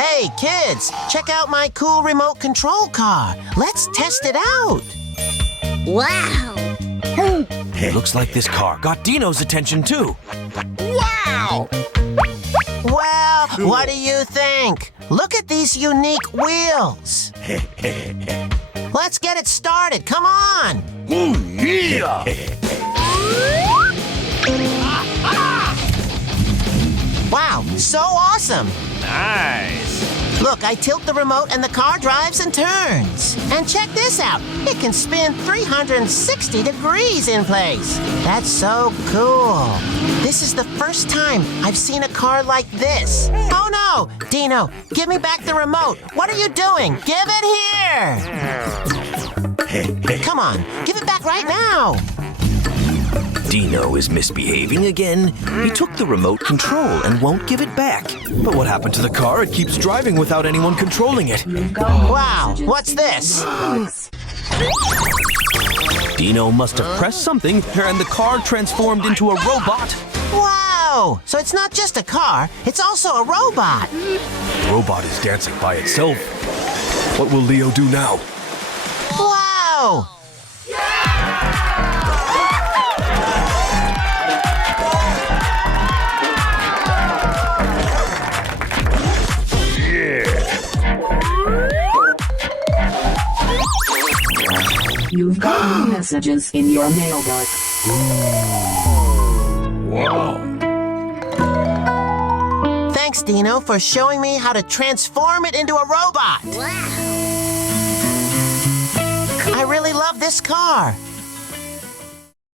Hey, kids, check out my cool remote control car. Let's test it out. Wow! Looks like this car got Dino's attention too. Wow! Well, what do you think? Look at these unique wheels. Let's get it started. Come on. Wow, so awesome. Nice. Look, I tilt the remote and the car drives and turns. And check this out. It can spin 360 degrees in place. That's so cool. This is the first time I've seen a car like this. Oh no! Dino, give me back the remote. What are you doing? Give it here! Come on, give it back right now. Dino is misbehaving again. He took the remote control and won't give it back. But what happened to the car? It keeps driving without anyone controlling it. Wow, what's this? Dino must have pressed something and the car transformed into a robot. Wow, so it's not just a car, it's also a robot. The robot is dancing by itself. What will Leo do now? Wow! You've got new messages in your mailbox. Wow. Thanks, Dino, for showing me how to transform it into a robot. Wow! I really love this car.